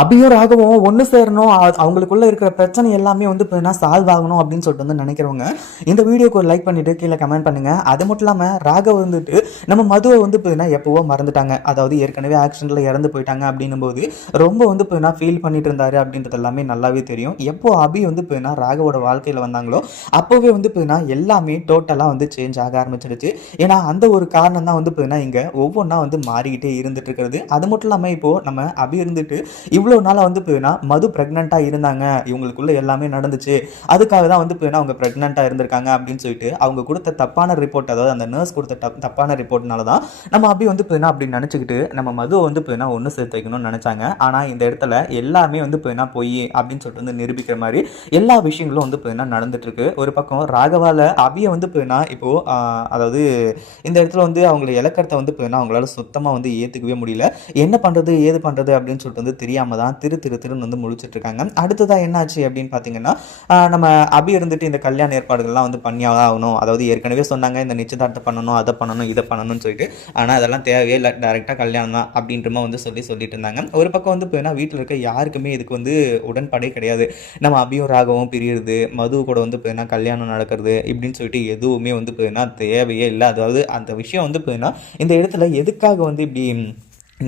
அபியும் ராகவும் ஒன்று சேரணும், அவங்களுக்குள்ள இருக்கிற பிரச்சனை எல்லாமே வந்து பார்த்தீங்கன்னா சால்வ் ஆகணும் அப்படின்னு சொல்லிட்டு வந்து நினைக்கிறவங்க இந்த வீடியோக்கு ஒரு லைக் பண்ணிட்டு கீழே கமெண்ட் பண்ணுங்க. அது மட்டும் இல்லாமல் ராகவ் வந்துட்டு நம்ம மதுவை வந்து பார்த்தீங்கன்னா எப்போவோ மறந்துட்டாங்க, அதாவது ஏற்கனவே ஆக்சிடென்ட்ல இறந்து போயிட்டாங்க அப்படின்னும் போது ரொம்ப வந்து பார்த்தீங்கன்னா ஃபீல் பண்ணிட்டு இருந்தாரு அப்படின்றது எல்லாமே நல்லாவே தெரியும். எப்போ அபி வந்து பார்த்தீங்கன்னா ராகவோட வாழ்க்கையில் வந்தாங்களோ அப்போவே வந்து பார்த்தீங்கன்னா எல்லாமே டோட்டலாக வந்து சேஞ்ச் ஆக ஆரம்பிச்சிடுச்சு. ஏன்னா அந்த ஒரு காரணம் தான் வந்து பார்த்தீங்கன்னா இங்கே ஒவ்வொன்றா வந்து மாறிக்கிட்டே இருந்துட்டு இருக்கிறது. அது மட்டும் இல்லாமல் இப்போ நம்ம அபி இருந்துட்டு இவ்வளோ நாளாக வந்து போயின்னா மது ப்ரெக்னெண்ட்டாக இருந்தாங்க, இவங்களுக்குள்ள எல்லாமே நடந்துச்சு, அதுக்காக தான் வந்து போயின்னா அவங்க ப்ரெக்னெண்ட்டாக இருந்திருக்காங்க அப்படின்னு சொல்லிட்டு அவங்க கொடுத்த தப்பான ரிப்போர்ட், அதாவது அந்த நர்ஸ் கொடுத்த தப்பான ரிப்போர்ட்னால தான் நம்ம அபி வந்து போயின்னா அப்படி நினச்சிக்கிட்டு நம்ம மதுவை வந்து போயின்னா ஒன்று சேர்த்து வைக்கணும்னு நினச்சாங்க. ஆனால் இந்த இடத்துல எல்லாமே வந்து போயின்னா பொய் அப்படின்னு சொல்லிட்டு வந்து நிரூபிக்கிற மாதிரி எல்லா விஷயங்களும் வந்து போயின்னா நடந்துட்டு இருக்கு. ஒரு பக்கம் ராகவால அபியை வந்து போயின்னா இப்போ அதாவது இந்த இடத்துல வந்து அவங்களை இலக்கத்தை வந்து போயின்னா அவங்களால சுத்தமாக வந்து ஏற்றுக்கவே முடியல. என்ன பண்ணுறது ஏது பண்ணுறது அப்படின்னு சொல்லிட்டு வந்து தெரியாமல் தான் திருன்னு வந்து முழிச்சிட்டு இருக்காங்க. அடுத்ததாக என்னாச்சு அப்படின்னு பார்த்தீங்கன்னா நம்ம அபி இருந்துட்டு இந்த கல்யாண ஏற்பாடுகள்லாம் வந்து பண்ணியாக ஆகணும், அதாவது ஏற்கனவே சொன்னாங்க இந்த நிச்சயதார்த்தம் பண்ணணும், அதை பண்ணணும், இதை பண்ணணும்னு சொல்லிட்டு, ஆனால் அதெல்லாம் தேவையே இல்லை, டேரெக்டாக கல்யாணம் தான் அப்படின்றமா வந்து சொல்லிட்டு இருந்தாங்க. ஒரு பக்கம் வந்து போயின்னா வீட்டில் இருக்க யாருக்குமே இதுக்கு வந்து உடன்பாடே கிடையாது. நம்ம அபியும் ராகவும் பிரியுறது, மது கூட வந்து போயின்னா கல்யாணம் நடக்கிறது இப்படின்னு சொல்லிட்டு எதுவுமே வந்து போயின்னா தேவையே இல்லை. அதாவது அந்த விஷயம் வந்து போயின்னா இந்த இடத்துல எதுக்காக வந்து இப்படி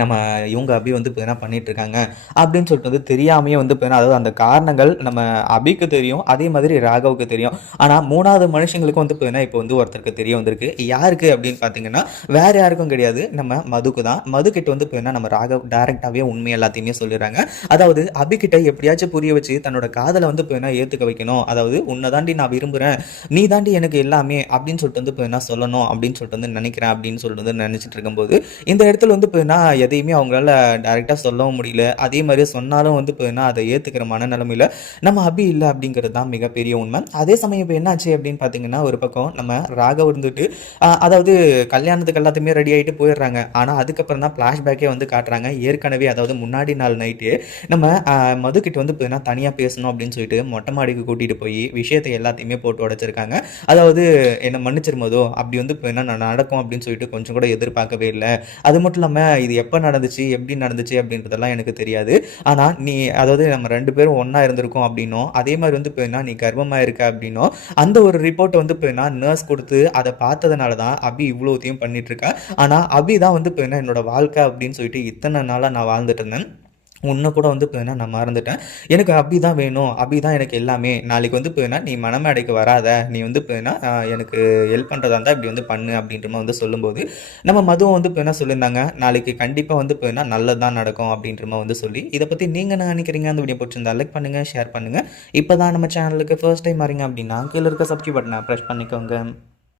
நம்ம இவங்க அபி வந்து பார்த்தீங்கன்னா பண்ணிகிட்ருக்காங்க அப்படின்னு சொல்லிட்டு வந்து தெரியாமையே வந்து பார்த்தீங்கன்னா, அதாவது அந்த காரணங்கள் நம்ம அபிக்கு தெரியும், அதே மாதிரி ராகவுக்கு தெரியும். ஆனால் மூணாவது மனுஷங்களுக்கு வந்து பார்த்தீங்கன்னா இப்போ வந்து ஒருத்தருக்கு தெரிய வந்திருக்கு. யாருக்கு அப்படின்னு பார்த்தீங்கன்னா வேறு யாருக்கும் கிடையாது, நம்ம மதுக்கு தான். மதுக்கிட்ட வந்து பார்த்தீங்கன்னா நம்ம ராகவ் டேரெக்டாகவே உண்மை எல்லாத்தையுமே சொல்லிடுறாங்க. அதாவது அபிக்கிட்ட எப்படியாச்சும் புரிய வச்சு தன்னோட காதலை வந்து பார்த்தீங்கன்னா ஏற்றுக்க வைக்கணும், அதாவது உன்னை தாண்டி நான் விரும்புகிறேன், நீ தாண்டி எனக்கு எல்லாமே அப்படின்னு சொல்லிட்டு வந்து பார்த்தீங்கன்னா சொல்லணும் அப்படின்னு சொல்லிட்டு வந்து நினைக்கிறேன் அப்படின்னு சொல்லிட்டு வந்து நினச்சிட்டு இருக்கும்போது இந்த இடத்துல வந்து பார்த்தீங்கன்னா எதையுமே அவங்களால டைரெக்டாக சொல்லவும் முடியல. அதே மாதிரி சொன்னாலும் வந்து பார்த்தீங்கன்னா அதை ஏற்றுக்கிற மனநிலைமையில் நம்ம அபி இல்லை அப்படிங்கிறது தான் மிகப்பெரிய உண்மை. அதே சமயம் இப்போ என்னாச்சு அப்படின்னு பார்த்தீங்கன்னா ஒரு பக்கம் நம்ம ராகவ் இருந்துட்டு அதாவது கல்யாணத்துக்கு எல்லாத்தையுமே ரெடி ஆகிட்டு போயிடுறாங்க. ஆனால் அதுக்கப்புறம் தான் ஃப்ளாஷ்பேக்கே வந்து காட்டுறாங்க. ஏற்கனவே அதாவது முன்னாடி நாள் நைட்டு நம்ம மதுக்கிட்ட வந்து பார்த்தீங்கன்னா தனியாக பேசணும் அப்படின்னு சொல்லிட்டு மொட்டை மாடிக்கு கூட்டிகிட்டு போய் விஷயத்தை எல்லாத்தையுமே போட்டு உடைச்சிருக்காங்க. அதாவது என்னை மன்னிச்சிருமோதோ அப்படி வந்து பார்த்தீங்கன்னா நடக்கும் அப்படின்னு சொல்லிட்டு கொஞ்சம் கூட எதிர்பார்க்கவே இல்லை. அது மட்டும் இல்லாமல் இது எப்போ நடந்துச்சு எப்படி நடந்துச்சு அப்படின்றதெல்லாம் எனக்கு தெரியாது, ஆனால் நீ அதாவது நம்ம 2 பேரும் ஒன்றா இருந்திருக்கோம் அப்படின்னும் அதே மாதிரி வந்து போயின்னா நீ கர்ப்பமாக இருக்க அப்படின்னும் அந்த ஒரு ரிப்போர்ட்டை வந்து போயின்னா நர்ஸ் கொடுத்து அதை பார்த்ததுனால தான் அபி இவ்வளோத்தையும் பண்ணிகிட்ருக்கா. ஆனால் அபி தான் வந்து போயின்னா என்னோட வாழ்க்கை அப்படின்னு சொல்லிட்டு இத்தனை நாளாக நான் வாழ்ந்துட்டு இருந்தேன், உன்னை கூட வந்து போயின்னா நான் மறந்துட்டேன், எனக்கு அபி தான் வேணும், அபி தான் எனக்கு எல்லாமே, நாளைக்கு வந்து போயின்னா நீ மனமேடைக்கு வராத, நீ வந்து போயின்னா எனக்கு ஹெல்ப் பண்ணுறதா இருந்தால் இப்படி வந்து பண்ணு அப்படின்றமா வந்து சொல்லும்போது நம்ம மதுவும் வந்து போயின்னா சொல்லியிருந்தாங்க நாளைக்கு கண்டிப்பாக வந்து போயின்னா நல்லது தான் நடக்கும் அப்படின்றமா வந்து சொல்லி. இதை பற்றி நீங்கள் என்ன நினைக்கிறீங்க? அந்த வீடியோ பிடிச்சிருந்தா லைக் பண்ணுங்கள், ஷேர் பண்ணுங்கள். இப்போ தான் நம்ம சேனலுக்கு ஃபர்ஸ்ட் டைம் வரீங்க அப்படின்னா கீழே இருக்க சப்ஸ்கிரைப் பட்டனை ப்ரெஸ் பண்ணிக்கோங்க.